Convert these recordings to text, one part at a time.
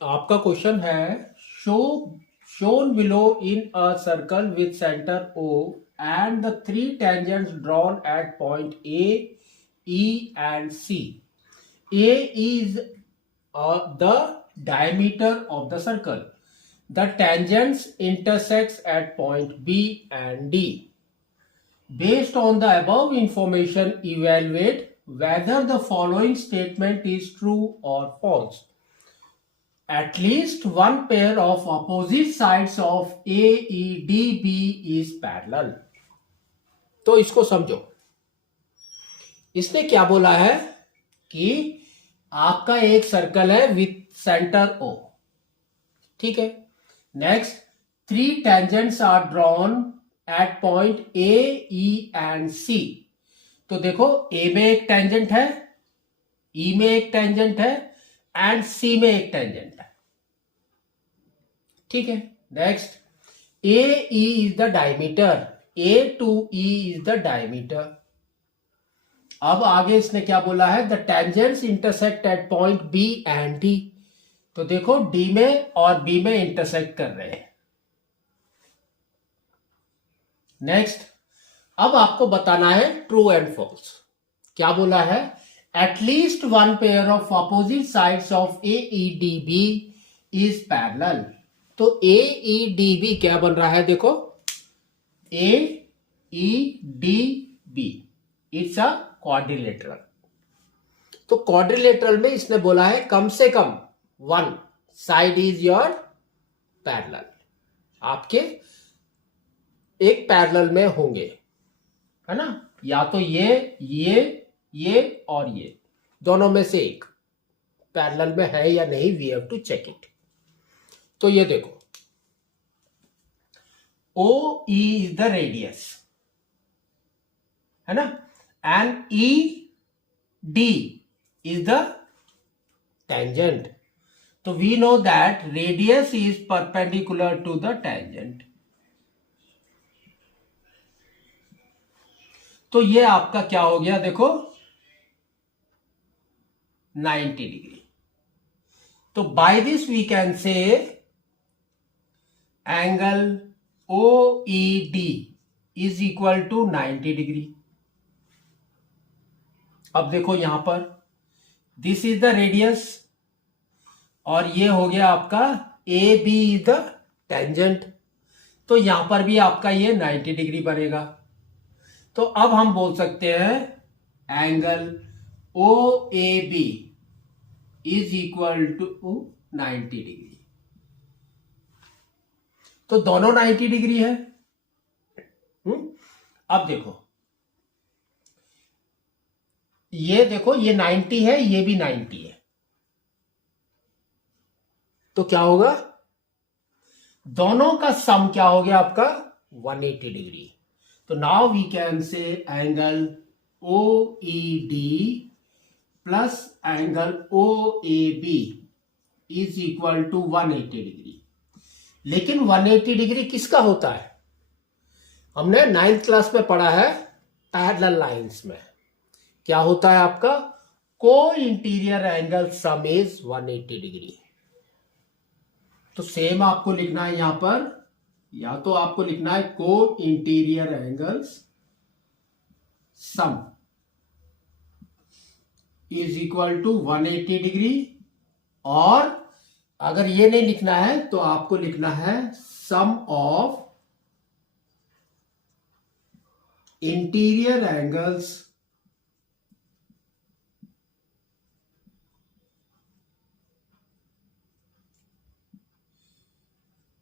आपका क्वेश्चन है, show shown below in a circle with center O and the three tangents drawn at point A, E and C. A is the diameter of the circle. The tangents intersects at point B and D. Based on the above information, evaluate whether the following statement is true or false. At least one pair of opposite sides of AEDB is parallel. तो इसको समझो, इसने क्या बोला है कि आपका एक सर्कल है विथ सेंटर O, ठीक है। Next, three tangents are drawn at point A, E and C. तो देखो, A में एक टेंजेंट है, E में एक टेंजेंट है एंड C में एक टेंजेंट है, ठीक है। Next, A E is the diameter, A to E is the diameter. अब आगे इसने क्या बोला है, the tangents intersect at point B and D. तो देखो, डी में और बी में इंटरसेक्ट कर रहे हैं। नेक्स्ट, अब आपको बताना है ट्रू एंड फॉल्स। क्या बोला है, at least one pair of opposite sides of A E D B is parallel. तो ए ई डी बी क्या बन रहा है, देखो, A E D B, it's a quadrilateral. तो क्वाड्रिलेटरल में इसने बोला है कम से कम one side is your parallel, आपके एक पैरेलल में होंगे, है ना। या तो ये और ये दोनों में से एक पैरेलल में है या नहीं, we have to check it. तो ये देखो, O E is the radius, है ना, and E D is the tangent. तो we know that radius is perpendicular to the tangent. तो ये आपका क्या हो गया, देखो, 90 डिग्री। तो by this we can say angle OED is equal to 90 degree. अब देखो यहां पर, दिस इज द रेडियस और ये हो गया आपका AB इज द टेंजेंट। तो यहां पर भी आपका ये 90 डिग्री बनेगा। तो अब हम बोल सकते हैं angle OAB is equal to 90 degree. तो दोनों 90 डिग्री है। अब देखो, ये देखो, ये 90 है, ये भी 90 है। तो क्या होगा, दोनों का सम क्या हो गया आपका 180 डिग्री। तो now we can say angle OED plus angle OAB is equal to 180 degree. लेकिन 180 डिग्री किसका होता है, हमने 9th क्लास में पढ़ा है पैरेलल लाइंस में। क्या होता है आपका, को interior angle sum is 180 degree. तो सेम आपको लिखना है यहां पर, या तो आपको लिखना है को interior angles sum is equal to 180 degree, और अगर ये नहीं लिखना है तो आपको लिखना है sum of interior angles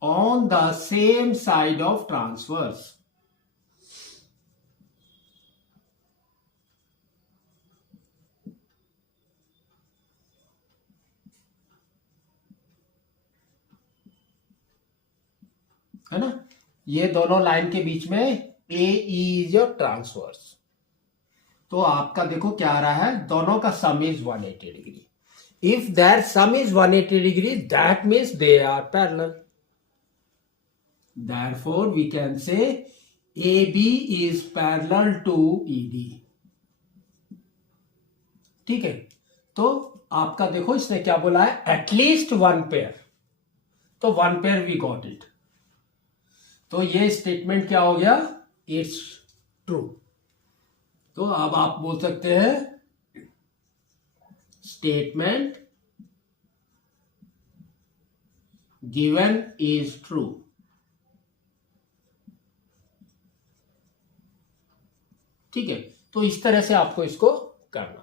on the same side of transverse. है ना, ये दोनों लाइन के बीच में ए इज योर ट्रांसवर्स। तो आपका देखो क्या आ रहा है, दोनों का sum is 180 degree. If their sum is 180 degree, that means they are parallel. Therefore we can say AB is parallel to ED। ठीक है, तो आपका देखो इसने क्या बोला है, एटलीस्ट 1 पेयर, तो 1 पेयर वी गॉट इट। तो ये स्टेटमेंट क्या हो गया, इट्स ट्रू। तो अब आप बोल सकते हैं स्टेटमेंट गिवन इज ट्रू। ठीक है, तो इस तरह से आपको इसको करना।